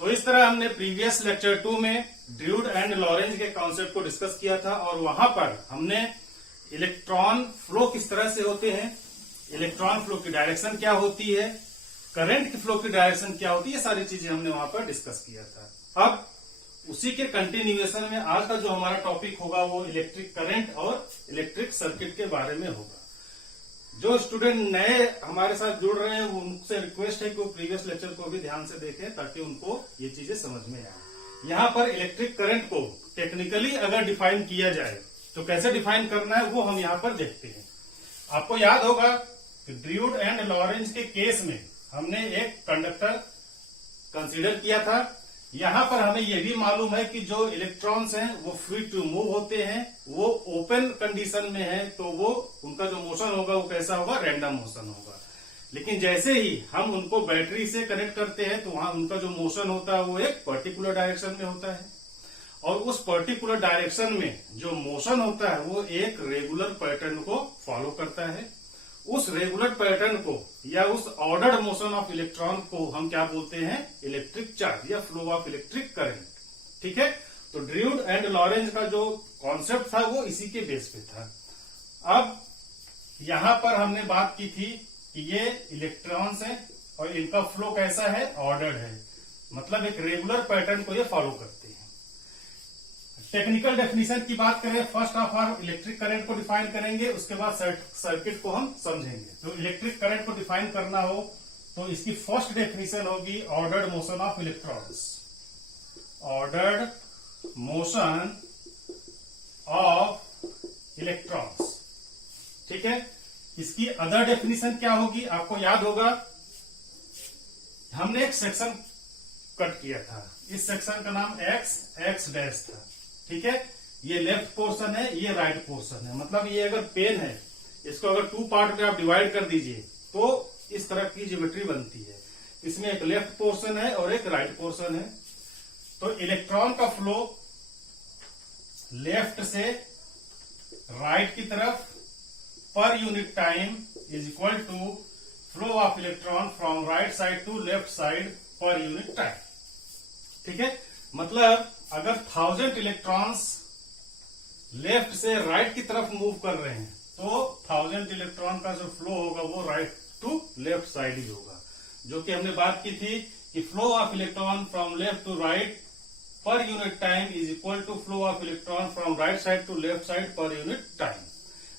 तो इस तरह हमने प्रीवियस लेक्चर 2 में ड्रूड एंड लॉरेंज के कॉन्सेप्ट को डिस्कस किया था और वहां पर हमने इलेक्ट्रॉन फ्लो किस तरह से होते हैं, इलेक्ट्रॉन फ्लो की डायरेक्शन क्या होती है, करंट की फ्लो की डायरेक्शन क्या होती है, ये सारी चीजें हमने वहां पर डिस्कस किया था। अब उसी के कंटिन्यूएशन में आज का जो हमारा टॉपिक होगा वो इलेक्ट्रिक करंट और इलेक्ट्रिक सर्किट के बारे में होगा। जो स्टूडेंट नए हमारे साथ जुड़ रहे हैं उनसे रिक्वेस्ट है कि वो प्रीवियस लेक्चर को भी ध्यान से देखें ताकि उनको ये चीजें समझ में आए। यहाँ पर इलेक्ट्रिक करंट को टेक्निकली अगर डिफाइन किया जाए तो कैसे डिफाइन करना है वो हम यहाँ पर देखते हैं। आपको याद होगा कि ड्रूड एंड लॉरेंज के केस में हमने एक कंडक्टर कंसीडर किया था। यहां पर हमें यह भी मालूम है कि जो इलेक्ट्रॉन्स हैं वो फ्री टू मूव होते हैं, वो ओपन कंडीशन में है तो वो उनका जो मोशन होगा वो कैसा होगा, रैंडम मोशन होगा। लेकिन जैसे ही हम उनको बैटरी से कनेक्ट करते हैं तो वहां उनका जो मोशन होता है वो एक पर्टिकुलर डायरेक्शन में होता है और उस पर्टिकुलर डायरेक्शन में जो मोशन होता है वो एक रेगुलर पैटर्न को फॉलो करता है। उस रेगुलर पैटर्न को या उस ऑर्डर्ड मोशन ऑफ इलेक्ट्रॉन को हम क्या बोलते हैं, इलेक्ट्रिक चार्ज या फ्लो ऑफ इलेक्ट्रिक करंट। ठीक है, तो ड्रूड एंड लॉरेंज का जो कॉन्सेप्ट था वो इसी के बेस पे था। अब यहां पर हमने बात की थी कि ये इलेक्ट्रॉन्स हैं और इनका फ्लो कैसा है, ऑर्डर्ड है, मतलब एक रेगुलर पैटर्न को ये फॉलो करते हैं। टेक्निकल डेफिनेशन की बात करें, first of all electric current को डिफाइन करेंगे, उसके बाद सर्किट को हम समझेंगे। तो इलेक्ट्रिक करंट को डिफाइन करना हो तो इसकी फर्स्ट डेफिनेशन होगी ordered motion of electrons, ordered motion of electrons. ठीक है, इसकी अदर डेफिनेशन क्या होगी, आपको याद होगा हमने एक सेक्शन कट किया था, इस सेक्शन का नाम एक्स डैश था। ठीक है, ये लेफ्ट पोर्शन है, ये राइट पोर्शन है, मतलब ये अगर पेन है इसको अगर 2 पार्ट में आप डिवाइड कर दीजिए तो इस तरह की ज्योमेट्री बनती है। इसमें एक लेफ्ट पोर्शन है और एक राइट पोर्शन है। तो इलेक्ट्रॉन का फ्लो लेफ्ट से राइट की तरफ per unit time is equal to flow of electron from right side to left side per unit time. ठीक है, मतलब अगर 1000 इलेक्ट्रॉन्स लेफ्ट से राइट की तरफ मूव कर रहे हैं तो 1000 इलेक्ट्रॉन का जो फ्लो होगा वो राइट टू लेफ्ट साइड ही होगा, जो कि हमने बात की थी कि flow of electron from left to right per unit time is equal to flow of electron from right side to left side per unit time.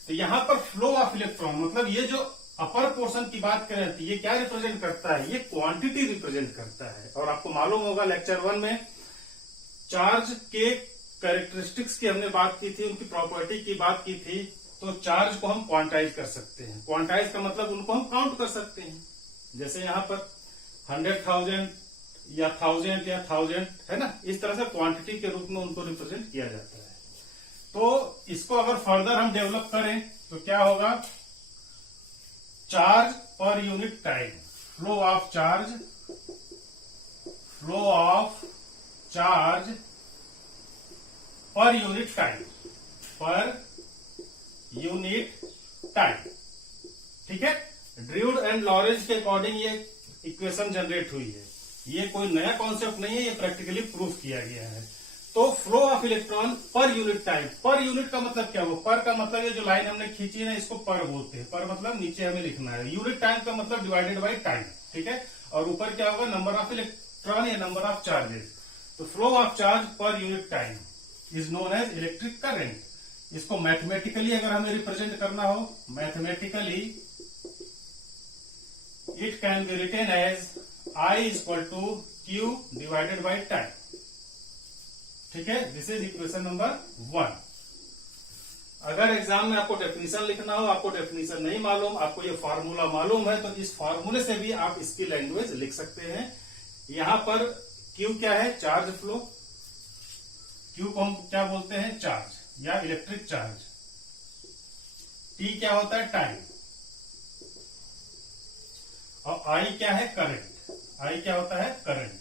तो यहां पर फ्लो ऑफ इलेक्ट्रॉन मतलब ये जो अपर पोर्शन की बात करें तो ये क्या रिप्रेजेंट करता है, ये क्वांटिटी रिप्रेजेंट करता है। और आपको मालूम होगा लेक्चर 1 में चार्ज के कैरेक्टरिस्टिक्स की हमने बात की थी, उनकी प्रॉपर्टी की बात की थी। तो चार्ज को हम क्वांटाइज कर सकते हैं, क्वांटाइज का मतलब उनको हम काउंट कर सकते हैं। जैसे यहां पर 100,000 या 1000 या 1000 है ना, इस तरह से क्वांटिटी के रूप में उनको रिप्रेजेंट किया जाता है। तो इसको अगर फर्दर हम डेवलप करें तो क्या होगा, charge per unit time, flow of charge, flow of charge per unit time, पर यूनिट टाइम। ठीक है, ड्रूड एंड लॉरेंज के अकॉर्डिंग ये इक्वेशन जनरेट हुई है। ये कोई नया कॉन्सेप्ट नहीं है, ये प्रैक्टिकली प्रूफ किया गया है। तो फ्लो ऑफ इलेक्ट्रॉन पर यूनिट टाइम, पर यूनिट का मतलब क्या हुआ, पर का मतलब ये जो लाइन हमने खींची है ना इसको पर बोलते हैं, पर मतलब नीचे हमें लिखना है, यूनिट टाइम का मतलब डिवाइडेड बाय टाइम। ठीक है, और ऊपर क्या होगा, नंबर ऑफ इलेक्ट्रॉन या नंबर ऑफ चार्जेस। तो flow of charge per unit time is known as electric current. इसको मैथमेटिकली अगर हमें रिप्रेजेंट करना हो, mathematically it can be written as I is equal to Q divided by time. ठीक है, this is equation number 1। अगर exam में आपको डेफिनेशन लिखना हो, आपको डेफिनेशन नहीं मालूम, आपको ये फार्मूला मालूम है, तो इस फार्मूले से भी आप इसकी लैंग्वेज लिख सकते हैं। यहां पर Q क्या है, चार्ज फ्लो, Q को हम क्या बोलते हैं, चार्ज या इलेक्ट्रिक चार्ज। T क्या होता है, टाइम, और I क्या है, करंट। I क्या होता है, करंट।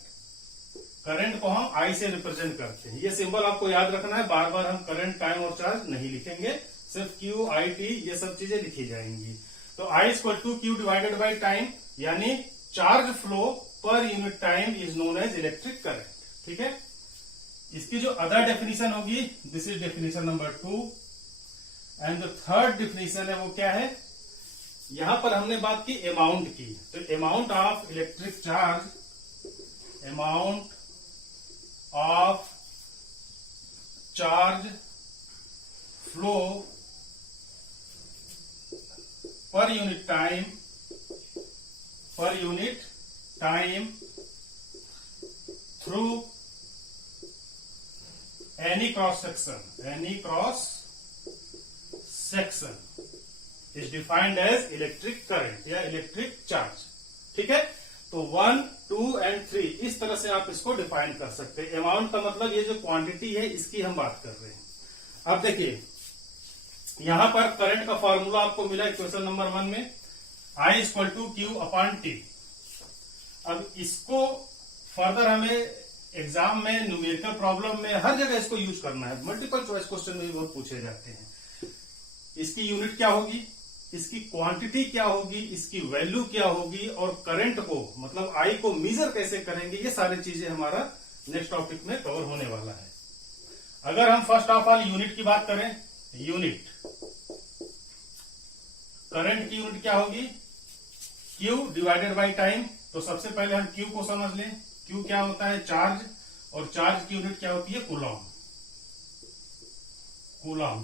करंट को हम I से रिप्रेजेंट करते हैं। ये सिंबल आपको याद रखना है, बार बार हम करंट, टाइम और चार्ज नहीं लिखेंगे, सिर्फ Q, I, T ये सब चीजें लिखी जाएंगी। तो I equal to Q divided by time, यानी charge flow per unit time is known as electric current. ठीक है, इसकी जो अदर डेफिनेशन होगी, this is definition number 2। And the third definition है वो क्या है, यहां पर हमने बात की अमाउंट की, तो amount of electric charge, amount of charge flow per unit time through any cross section is defined as electric current या इलेक्ट्रिक चार्ज। ठीक है, तो 1, 2 एंड 3 इस तरह से आप इसको डिफाइन कर सकते हैं। अमाउंट का मतलब ये जो क्वांटिटी है इसकी हम बात कर रहे हैं। अब देखिए यहां पर करंट का फॉर्मूला आपको मिला इक्वेशन नंबर 1 में, I = Q/T। अब इसको फर्दर हमें एग्जाम में, न्यूमेरिकल प्रॉब्लम में, हर जगह इसको यूज करना है। मल्टीपल चॉइस क्वेश्चन में भी बहुत पूछे जाते हैं। इसकी यूनिट क्या होगी, इसकी क्वांटिटी क्या होगी, इसकी वैल्यू क्या होगी, और करंट को मतलब आई को मेजर कैसे करेंगे, ये सारी चीजें हमारा नेक्स्ट टॉपिक में कवर होने वाला है। अगर हम फर्स्ट ऑफ ऑल यूनिट की बात करें, यूनिट करंट की यूनिट क्या होगी, Q डिवाइडेड बाई टाइम। तो सबसे पहले हम Q को समझ लें। Q क्या होता है, चार्ज, और चार्ज की यूनिट क्या होती है, कूलॉम।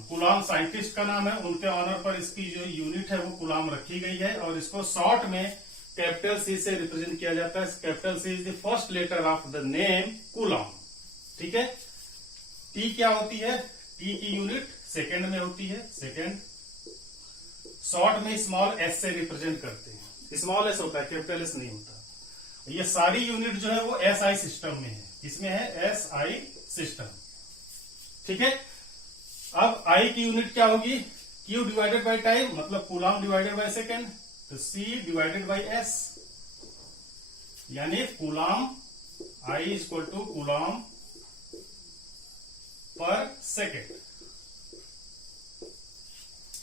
कूलॉम साइंटिस्ट का नाम है, उनके ऑनर पर इसकी जो यूनिट है वो कूलॉम रखी गई है, और इसको शॉर्ट में कैपिटल C से रिप्रेजेंट किया जाता है। Capital C is the first letter of the name Coulomb. ठीक है, T क्या होती है, T की यूनिट सेकेंड में होती है, सेकेंड। शॉर्ट में स्मॉल s से रिप्रेजेंट करते हैं, स्मॉल s होता है, कैपिटल S नहीं होता। ये सारी यूनिट जो है वो SI सिस्टम में है, इसमें है SI सिस्टम। ठीक है, अब I की यूनिट क्या होगी, Q डिवाइडेड बाई टाइम, मतलब कूलॉम डिवाइडेड बाई सेकेंड, तो C डिवाइडेड बाई S, यानी कूलॉम, I = कूलॉम पर सेकेंड,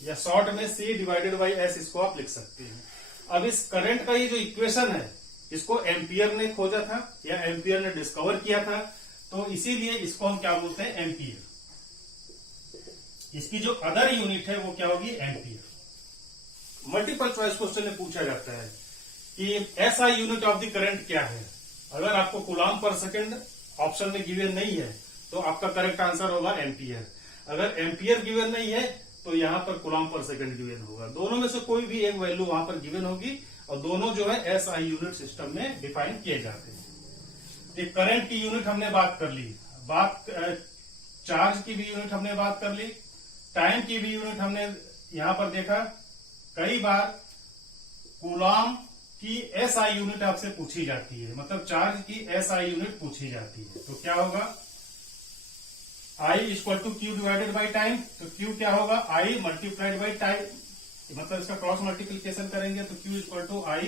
या शॉर्ट में C डिवाइडेड बाई S इसको आप लिख सकते हैं। अब इस करंट का ये जो इक्वेशन है इसको एम्पियर ने खोजा था या एम्पियर ने डिस्कवर किया था, तो इसीलिए इसको हम क्या बोलते हैं, एम्पियर। इसकी जो अदर यूनिट है वो क्या होगी, एम्पियर। मल्टीपल चॉइस क्वेश्चन में पूछा जाता है कि SI unit of the current क्या है। अगर आपको कूलॉम पर सेकेंड ऑप्शन में गिवन नहीं है तो आपका करेक्ट आंसर होगा एम्पियर। अगर एम्पियर गिवन नहीं है तो यहां पर कूलॉम पर सेकेंड गिवन होगा। दोनों में से कोई भी एक वैल्यू वहां पर गिवन होगी, और दोनों जो है SI यूनिट सिस्टम में डिफाइन किए जाते हैं। करंट की यूनिट हमने बात कर ली, चार्ज की भी यूनिट हमने बात कर ली, टाइम की भी यूनिट हमने यहां पर देखा। कई बार कूलॉम की SI यूनिट आपसे पूछी जाती है, मतलब चार्ज की SI यूनिट पूछी जाती है, तो क्या होगा, I = Q divided by time. तो Q क्या होगा, I मल्टीप्लाइड बाई टाइम, मतलब इसका क्रॉस मल्टीप्लीकेशन करेंगे तो Q = I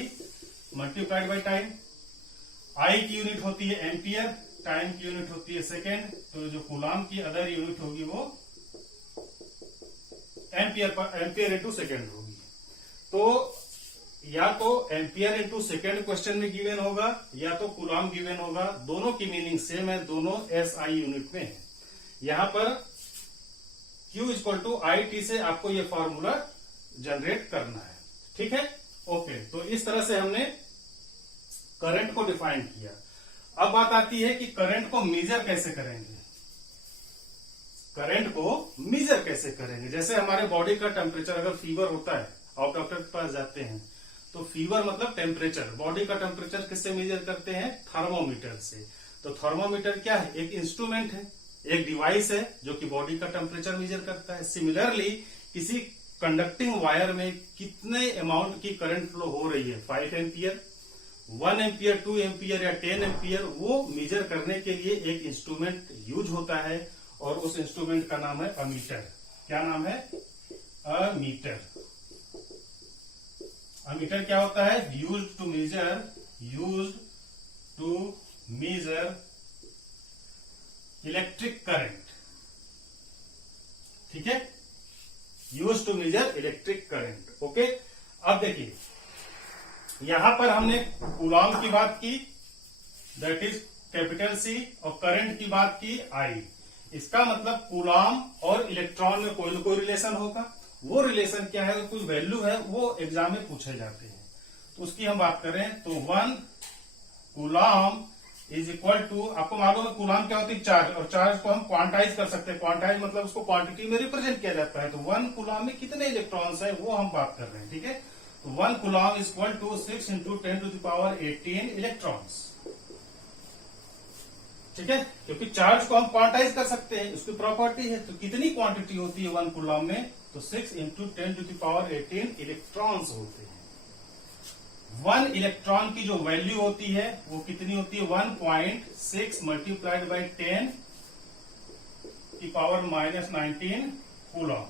multiplied by time. I की यूनिट होती है एम्पियर, टाइम की यूनिट होती है सेकेंड, तो जो कूलॉम की अदर यूनिट होगी वो एम्पियर इंटू सेकेंड होगी। तो या तो एम्पियर इंटू सेकेंड क्वेश्चन में गिवन होगा या तो कूलॉम गिवन होगा, दोनों की मीनिंग सेम है, दोनों SI यूनिट में है। यहां पर Q = IT से आपको ये फॉर्मूला जनरेट करना है। ठीक है, ओके। तो इस तरह से हमने करंट को डिफाइन किया। अब बात आती है कि करंट को मेजर कैसे करेंगे। करंट को मेजर कैसे करेंगे, जैसे हमारे बॉडी का टेम्परेचर, अगर फीवर होता है, आप डॉक्टर के पास जाते हैं तो फीवर मतलब टेम्परेचर, बॉडी का टेम्परेचर किससे मेजर करते हैं, थर्मोमीटर से। तो थर्मोमीटर क्या है, एक इंस्ट्रूमेंट है, एक डिवाइस है जो कि बॉडी का टेम्परेचर मेजर करता है। सिमिलरली किसी कंडक्टिंग वायर में कितने अमाउंट की करंट फ्लो हो रही है, 5 एम्पियर, 1 एम्पियर, 2 एम्पियर या 10 एम्पियर, वो मेजर करने के लिए एक इंस्ट्रूमेंट यूज होता है, और उस इंस्ट्रूमेंट का नाम है अमीटर। क्या नाम है, अमीटर। अमीटर क्या होता है, used to measure electric current. ठीक है, use to measure electric current. Okay, अब देखिए यहां पर हमने कूलॉम की बात की, दैट इज कैपिटल सी, और करंट की बात की आई। इसका मतलब कूलॉम और इलेक्ट्रॉन में कोई ना कोई रिलेशन होगा। वो रिलेशन क्या है, कोई वैल्यू है, वो एग्जाम में पूछे जाते हैं। तो उसकी हम बात करें तो 1 कूलॉम इज इक्वल टू, आपको मालूम है कूलॉम क्या होती है, चार्ज, और चार्ज को हम क्वांटाइज कर सकते हैं। क्वांटाइज मतलब उसको क्वांटिटी में रिप्रेजेंट किया जाता है। तो 1 कूलॉम में कितने इलेक्ट्रॉन्स है वो हम बात कर रहे हैं, ठीक है। तो 1 coulomb is equal to 6 × 10⁻18 electrons, ठीक है, क्योंकि चार्ज को हम क्वांटाइज कर सकते हैं, उसकी प्रॉपर्टी है। तो कितनी क्वांटिटी होती है 1 कूलॉम में, तो 6 × 10⁻18 इलेक्ट्रॉन्स होते हैं। 1 इलेक्ट्रॉन की जो वैल्यू होती है वो कितनी होती है, 1.6 × 10⁻19 कूलॉम,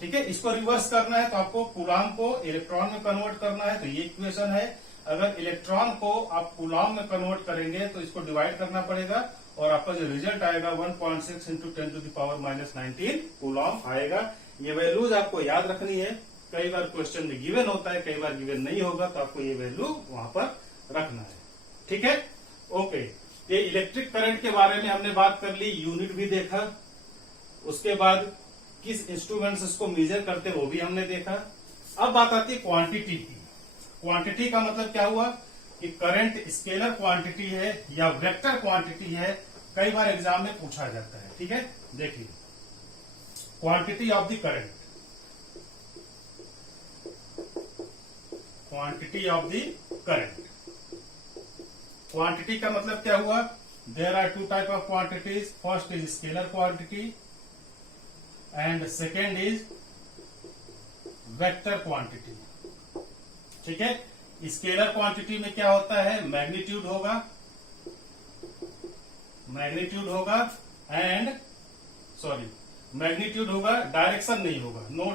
ठीक है। इसको रिवर्स करना है तो आपको कूलॉम को इलेक्ट्रॉन में कन्वर्ट करना है, तो ये इक्वेशन है। अगर इलेक्ट्रॉन को आप कूलॉम में कन्वर्ट करेंगे तो इसको डिवाइड करना पड़ेगा, और आपका जो रिजल्ट आएगा 1.6 × 10⁻19 कूलॉम आएगा। ये वैल्यूज आपको याद रखनी है। कई बार क्वेश्चन में गिवन होता है, कई बार गिवन नहीं होगा, तो आपको ये वैल्यू वहां पर रखना है, ठीक है। ओके, ये इलेक्ट्रिक करंट के बारे में हमने बात कर ली, यूनिट भी देखा, उसके बाद किस इंस्ट्रूमेंट से इसको मेजर करते वो भी हमने देखा। अब बात आती है क्वांटिटी की। क्वांटिटी का मतलब क्या हुआ कि करंट स्केलर क्वांटिटी है या वेक्टर क्वांटिटी है, कई बार एग्जाम में पूछा जाता है, ठीक है। देखिए, quantity of the current, quantity of the current. Quantity का मतलब क्या हुआ, there are 2 type of quantities, first is scalar quantity and second is vector quantity, ठीक है। स्केलर क्वांटिटी में क्या होता है, मैग्नीट्यूड होगा, एंड मैग्नीट्यूड होगा, डायरेक्शन नहीं होगा, नो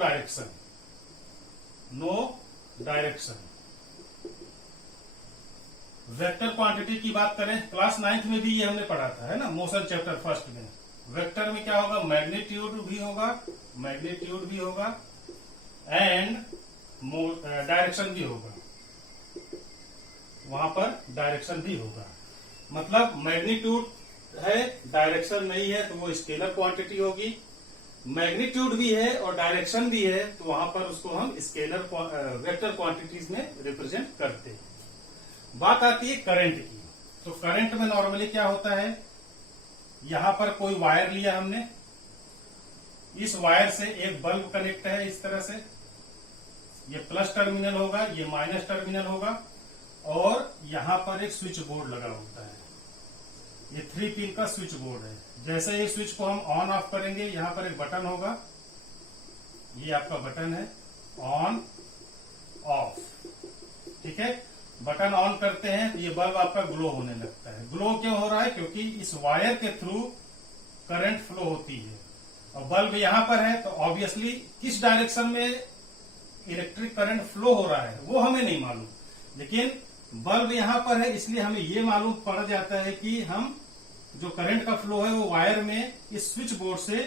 डायरेक्शन। वेक्टर क्वांटिटी की बात करें, क्लास 9th में भी ये हमने पढ़ा था, है ना, मोशन चैप्टर फर्स्ट में। वेक्टर में क्या होगा, मैग्नीट्यूड भी होगा एंड डायरेक्शन भी होगा, वहां पर डायरेक्शन भी होगा। मतलब मैग्नीट्यूड है, डायरेक्शन नहीं है, तो वो स्केलर क्वांटिटी होगी। मैग्नीट्यूड भी है और डायरेक्शन भी है, तो वहां पर उसको हम स्केलर वेक्टर क्वांटिटीज में रिप्रेजेंट करते हैं। बात आती है करंट की। तो करंट में नॉर्मली क्या होता है, यहां पर कोई वायर लिया हमने, इस वायर से एक बल्ब कनेक्ट है इस तरह से, ये प्लस टर्मिनल होगा, ये माइनस टर्मिनल होगा, और यहां पर एक स्विच बोर्ड लगा होता है, ये 3 पिन का स्विच बोर्ड है। जैसे ही स्विच को हम ऑन ऑफ करेंगे, यहां पर एक बटन होगा, ये आपका बटन है, ऑन ऑफ, ठीक है। बटन ऑन करते हैं तो ये बल्ब आपका ग्लो होने लगता है। ग्लो क्यों हो रहा है, क्योंकि इस वायर के थ्रू करंट फ्लो होती है, और बल्ब यहां पर है, तो ऑब्वियसली किस डायरेक्शन में इलेक्ट्रिक करंट फ्लो हो रहा है वो हमें नहीं मालूम, लेकिन बल्ब यहां पर है, इसलिए हमें ये मालूम पड़ जाता है कि हम जो करंट का फ्लो है वो वायर में इस स्विच बोर्ड से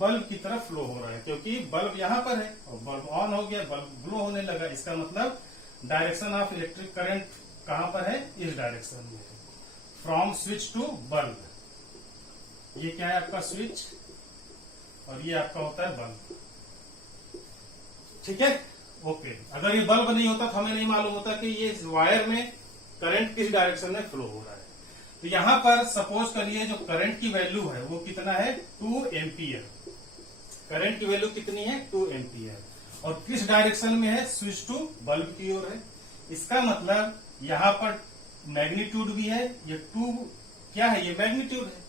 बल्ब की तरफ फ्लो हो रहा है, क्योंकि बल्ब यहां पर है और बल्ब ऑन हो गया, बल्ब ग्लो होने लगा। इसका मतलब डायरेक्शन ऑफ इलेक्ट्रिक करंट कहां पर है, इस डायरेक्शन में, फ्रॉम स्विच टू बल्ब। ये क्या है आपका स्विच, और ये आपका होता है बल्ब, ठीक है। ओके, अगर ये बल्ब नहीं होता तो हमें नहीं मालूम होता कि ये वायर में करंट किस डायरेक्शन में फ्लो हो रहा है। तो यहां पर सपोज करिए जो करंट की वैल्यू है वो कितना है, 2 एम्पियर। करंट की वैल्यू कितनी है, 2 एम्पियर, और किस डायरेक्शन में है, स्विच टू बल्ब की ओर है। इसका मतलब यहां पर मैग्नीट्यूड भी है, ये 2 क्या है, ये मैग्नीट्यूड है,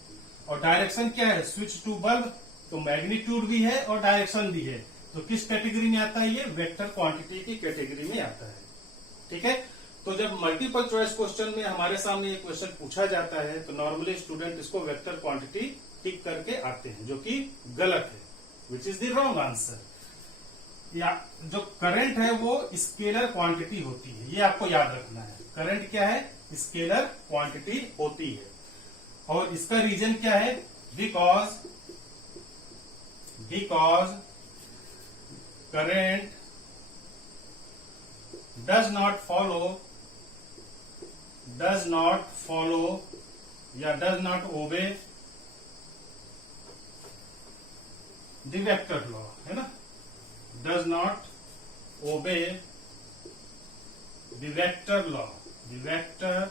और डायरेक्शन क्या है, स्विच टू बल्ब, तो मैग्नीट्यूड भी है और डायरेक्शन भी है। तो किस कैटेगरी में आता है, ये वेक्टर क्वांटिटी की कैटेगरी में आता है, ठीक है। तो जब मल्टीपल चॉइस क्वेश्चन में हमारे सामने ये क्वेश्चन पूछा जाता है, तो नॉर्मली स्टूडेंट इसको वेक्टर क्वांटिटी टिक करके आते हैं, जो कि गलत है, which is the wrong answer. या जो करंट है वो स्केलर क्वांटिटी होती है, ये आपको याद रखना है। करंट क्या है, स्केलर क्वांटिटी होती है, और इसका रीजन क्या है, because current does does not follow या does not obey the vector law, है ना, does not obey the vector law, the vector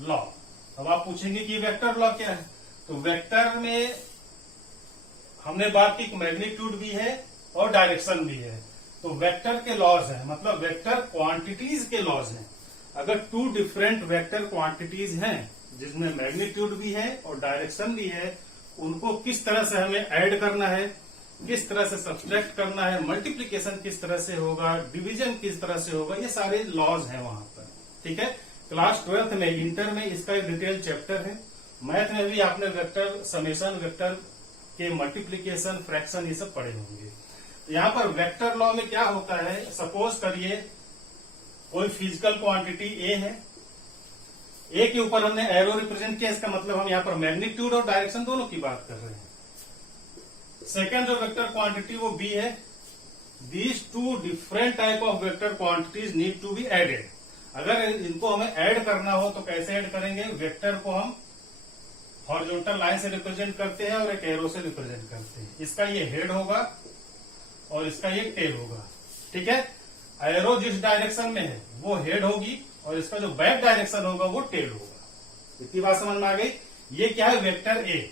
law. अब आप पूछेंगे कि वेक्टर लॉ क्या है, तो वेक्टर में हमने बात की मैग्नीट्यूड भी है और डायरेक्शन भी है। तो वेक्टर के लॉज हैं, मतलब वेक्टर क्वांटिटीज के लॉज हैं। अगर टू डिफरेंट वेक्टर क्वांटिटीज हैं जिसमें मैग्नीट्यूड भी है और डायरेक्शन भी है, उनको किस तरह से हमें ऐड करना है, किस तरह से सब्सट्रैक्ट करना है, मल्टीप्लीकेशन किस तरह से होगा, डिवीजन किस तरह से होगा, ये सारे लॉज हैं वहां पर। ठीक है, क्लास 12th में, इंटर में इसका एक डिटेल चैप्टर है। मैथ में भी आपने वेक्टर समेशन, वेक्टर के मल्टीप्लीकेशन, फ्रैक्शन, ये सब पढ़े होंगे। यहाँ पर वेक्टर लॉ में क्या होता है, सपोज करिए कोई फिजिकल क्वांटिटी ए है, ए के ऊपर हमने एरो रिप्रेजेंट किया, इसका मतलब हम यहाँ पर मैग्नीट्यूड और डायरेक्शन दोनों की बात कर रहे हैं। सेकेंड जो वेक्टर क्वांटिटी वो बी है। These two different type of vector quantities need to be added. अगर इनको हमें ऐड करना हो तो कैसे ऐड करेंगे, वेक्टर को हम हॉरिजॉन्टल लाइन से रिप्रेजेंट करते हैं और एक एरो से रिप्रेजेंट करते हैं। इसका ये हेड होगा और इसका ये टेल होगा। ठीक है, एरो जिस डायरेक्शन में है वो हेड होगी और इसका जो बैक डायरेक्शन होगा वो टेल होगा। इतनी बात समझ में आ गई। ये क्या है, vector A.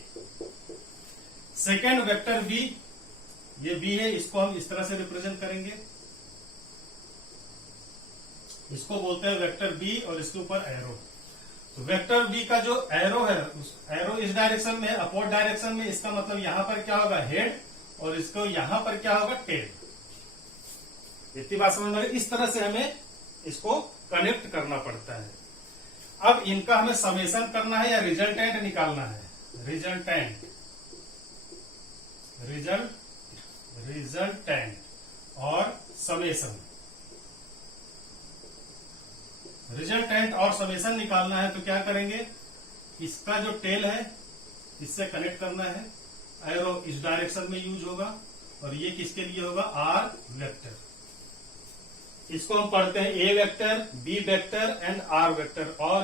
Second vector B, ये बी है, इसको हम इस तरह से रिप्रेजेंट करेंगे, इसको बोलते हैं वेक्टर बी और इसके ऊपर एरो। तो वेक्टर बी का जो एरो है, उस एरो इस डायरेक्शन में है, अपवर्ड डायरेक्शन में, इसका मतलब यहां पर क्या होगा, हेड, और इसको यहां पर क्या होगा, टेल। इतनी बात समझ में आ गई। इस तरह से हमें इसको कनेक्ट करना पड़ता है। अब इनका हमें समेशन करना है या रिजल्टेंट निकालना है, रिजल्टेंट और समेशन। रिजल्टेंट और समेशन निकालना है तो क्या करेंगे, इसका जो टेल है इससे कनेक्ट करना है, एरो इस डायरेक्शन में यूज होगा, और ये किसके लिए होगा, आर वेक्टर। इसको हम पढ़ते हैं A vector, B vector and R vector, और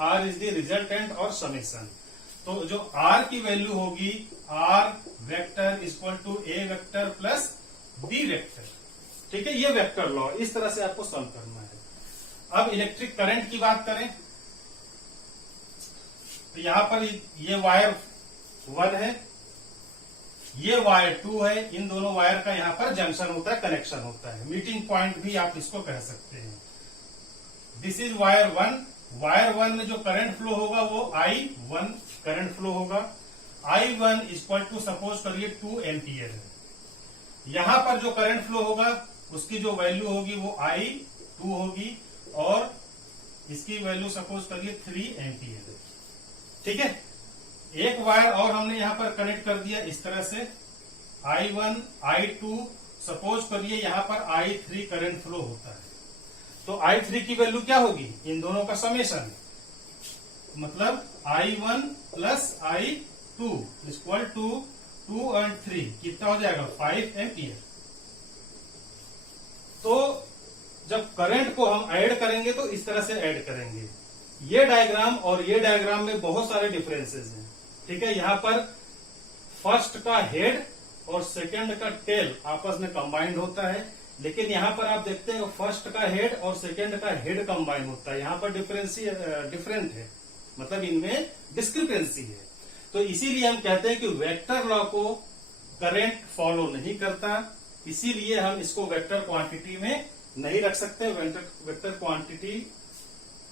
आर इज द रिजल्टेंट और समेशन। तो जो आर की वैल्यू होगी, R vector equal to A vector plus B vector. ठीक है, ये वेक्टर लॉ, इस तरह से आपको सॉल्व करना है। अब इलेक्ट्रिक करंट की बात करें तो यहां पर ये वायर 1 है, ये वायर 2 है, इन दोनों वायर का यहां पर जंक्शन होता है, कनेक्शन होता है, मीटिंग पॉइंट भी आप इसको कह सकते हैं। This is wire 1। वायर 1 में जो करंट फ्लो होगा वो I1 करंट फ्लो होगा। I1 इक्वल टू सपोज करिए 2 एम्पियर है। यहां पर जो करंट फ्लो होगा उसकी जो वैल्यू होगी वो I2 होगी, और इसकी वैल्यू सपोज करिए 3 एम्पियर है। ठीक है, एक वायर और हमने यहां पर कनेक्ट कर दिया इस तरह से, I1 I2, सपोज करिए यहां पर I3 करंट फ्लो होता है। तो I3 की वैल्यू क्या होगी, इन दोनों का समेशन, मतलब I1 plus I2 equal to 2 और 3 कितना हो जाएगा, 5 एम्पियर। तो जब करंट को हम ऐड करेंगे तो इस तरह से ऐड करेंगे। ये डायग्राम और ये डायग्राम में बहुत सारे डिफरेंसेस हैं। ठीक है, यहां पर फर्स्ट का हेड और सेकंड का टेल आपस में कंबाइंड होता है, लेकिन यहां पर आप देखते हैं फर्स्ट का हेड और सेकंड का हेड कंबाइन होता है। यहां पर डिफरेंट है, मतलब इनमें डिस्क्रिपेंसी है। तो इसीलिए हम कहते हैं कि वेक्टर लॉ को करंट फॉलो नहीं करता, इसीलिए हम इसको वेक्टर क्वांटिटी में नहीं रख सकते। वेक्टर क्वांटिटी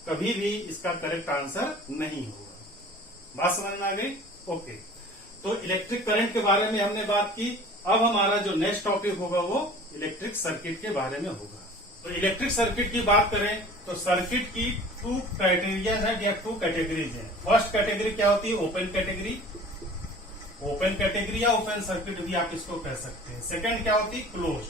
कभी भी इसका करेक्ट आंसर नहीं होगा। बात समझ में आ गई? ओके, तो इलेक्ट्रिक करंट के बारे में हमने बात की। अब हमारा जो नेक्स्ट टॉपिक होगा वो इलेक्ट्रिक सर्किट के बारे में होगा। तो इलेक्ट्रिक सर्किट की बात करें तो सर्किट की 2 क्राइटेरिया है या 2 कैटेगरीज है। फर्स्ट कैटेगरी क्या होती है, ओपन कैटेगरी, ओपन कैटेगरी या ओपन सर्किट भी आप इसको कह सकते हैं। सेकंड क्या होती है, क्लोज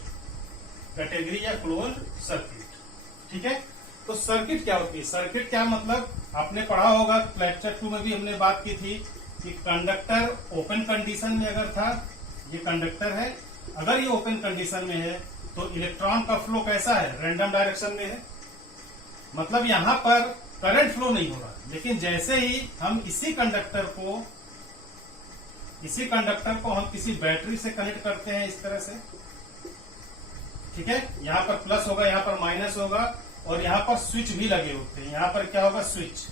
कैटेगरी या क्लोज सर्किट। ठीक है, तो सर्किट क्या होती है, सर्किट क्या मतलब आपने पढ़ा होगा, लेक्चर 2 में भी हमने बात की थी कि कंडक्टर ओपन कंडीशन में अगर था, ये कंडक्टर है, अगर ये ओपन कंडीशन में है तो इलेक्ट्रॉन का फ्लो कैसा है, रैंडम डायरेक्शन में है। मतलब यहां पर करंट फ्लो नहीं हो रहा। लेकिन जैसे ही हम इसी कंडक्टर को हम किसी बैटरी से कनेक्ट करते हैं इस तरह से, ठीक है, यहां पर प्लस होगा, यहां पर माइनस होगा, और यहां पर स्विच भी लगे होते हैं। यहां पर क्या होगा, स्विच,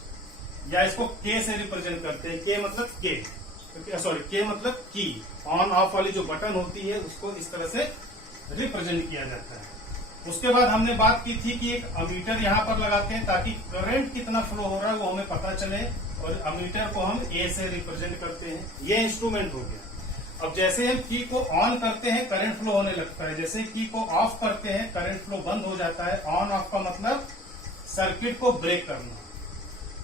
या इसको के से रिप्रेजेंट करते हैं। के मतलब के मतलब की, ऑन ऑफ वाली जो बटन होती है उसको इस तरह से रिप्रेजेंट किया जाता है। उसके बाद हमने बात की थी कि एक अमीटर यहां पर लगाते हैं ताकि करंट कितना फ्लो हो रहा है वो हमें पता चले, और अमीटर को हम ए से रिप्रेजेंट करते हैं। ये इंस्ट्रूमेंट हो गया। अब जैसे हम की को ऑन करते हैं करंट फ्लो होने लगता है, जैसे की को ऑफ करते हैं करंट फ्लो बंद हो जाता है। ऑन ऑफ का मतलब सर्किट को ब्रेक करना।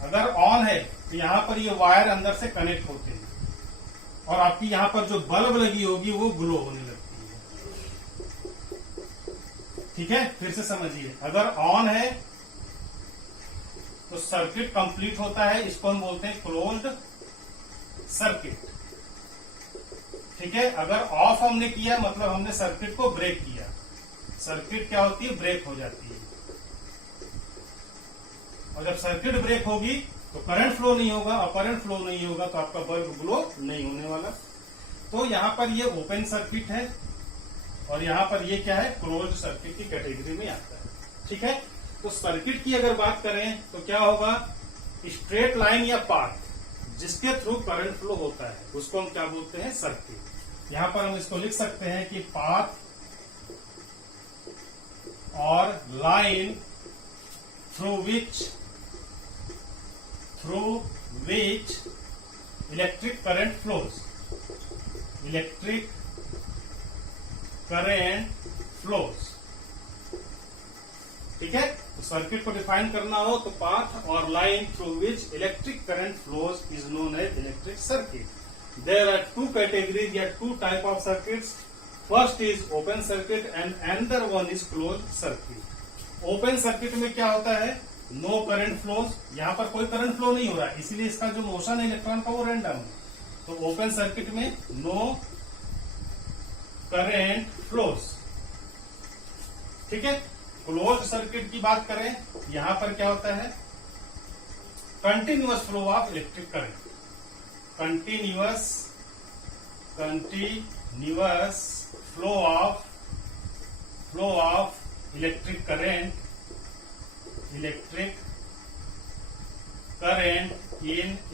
अगर ऑन है तो यहां पर ये वायर अंदर से कनेक्ट होते हैं, और आपकी यहां पर जो बल्ब लगी होगी वो ग्लो होने लगती है। ठीक है, फिर से समझिए, अगर ऑन है तो सर्किट कंप्लीट होता है, इसको हम बोलते हैं क्लोज्ड सर्किट। ठीक है, अगर ऑफ हमने किया मतलब हमने सर्किट को ब्रेक किया। सर्किट क्या होती है, ब्रेक हो जाती है। और जब सर्किट ब्रेक होगी तो करंट फ्लो नहीं होगा, और करंट फ्लो नहीं होगा तो आपका बल्ब ग्लो नहीं होने वाला। तो यहां पर ये ओपन सर्किट है, और यहां पर ये क्या है, क्लोज्ड सर्किट की कैटेगरी में आता है। ठीक है, तो सर्किट की अगर बात करें तो क्या होगा, स्ट्रेट लाइन या पाथ जिसके थ्रू करंट फ्लो होता है उसको हम क्या बोलते हैं, सर्किट। यहां पर हम इसको लिख सकते हैं कि पाथ और line through which electric current flows, electric current flows. ठीक है, तो सर्किट को डिफाइन करना हो तो पाथ और line through which electric current flows is known as electric circuit. There are two categories या two type of circuits. First is open circuit and another one is closed circuit. Open circuit में क्या होता है, no current flows, यहां पर कोई current flow नहीं हो रहा है, इसीलिए इसका जो मोशन है इलेक्ट्रॉन का वो रैंडम है। तो ओपन सर्किट में नो करंट फ्लोज। ठीक है, क्लोज्ड सर्किट की बात करें, यहां पर क्या होता है, continuous flow of electric current. Continuous flow of electric current in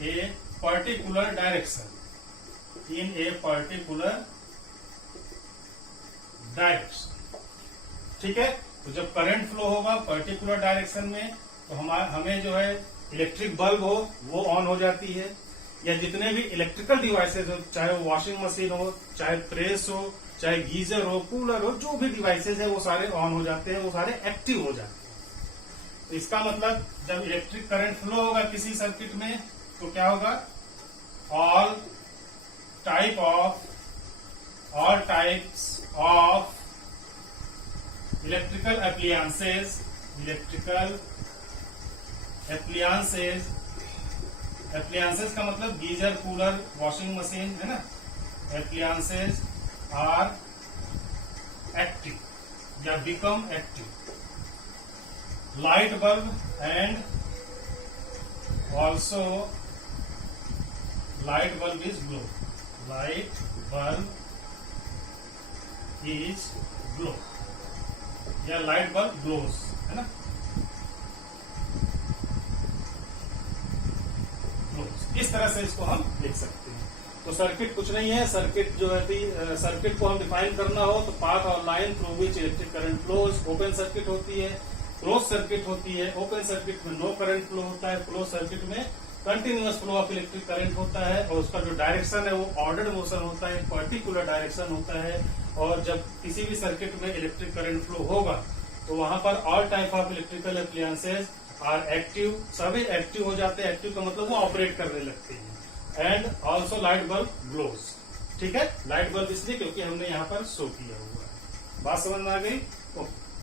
a particular direction, ठीक है, तो जब करंट फ्लो होगा पर्टिकुलर डायरेक्शन में तो हमें जो है इलेक्ट्रिक बल्ब हो वो ऑन हो जाती है, या जितने भी इलेक्ट्रिकल डिवाइसेज हो, चाहे वो वॉशिंग मशीन हो, चाहे प्रेस हो, चाहे गीजर हो, कूलर हो, जो भी डिवाइसेज है वो सारे ऑन हो जाते हैं, वो सारे एक्टिव हो जाते हैं। तो इसका मतलब जब इलेक्ट्रिक करंट फ्लो होगा किसी सर्किट में तो क्या होगा, all types of electrical appliances का मतलब गीजर, कूलर, वॉशिंग मशीन है ना, एप्लियंसेस आर एक्टिव या become active. Light bulb and also light bulb is glow, light bulb is glow या लाइट बल्ब ग्लोज, है ना, ग्लोज। इस तरह से इसको हम लिख सकते हैं। तो सर्किट कुछ नहीं है, सर्किट जो है सर्किट को हम डिफाइन करना हो तो पाथ और line through which electric current flows. Open circuit होती है, क्लोज सर्किट होती है। ओपन सर्किट में नो करंट फ्लो होता है, क्लोज सर्किट में continuous flow of electric current होता है, और उसका जो डायरेक्शन है वो ऑर्डर्ड मोशन होता है, पर्टिकुलर डायरेक्शन होता है। और जब किसी भी सर्किट में इलेक्ट्रिक करंट फ्लो होगा तो वहां पर all type of electrical appliances are active, सभी एक्टिव हो जाते हैं। एक्टिव का मतलब वो ऑपरेट करने लगते हैं। And also light bulb glows. ठीक है, लाइट बल्ब इसलिए क्योंकि हमने यहाँ पर शो किया हुआ है। बात समझ में आ गई? ओके।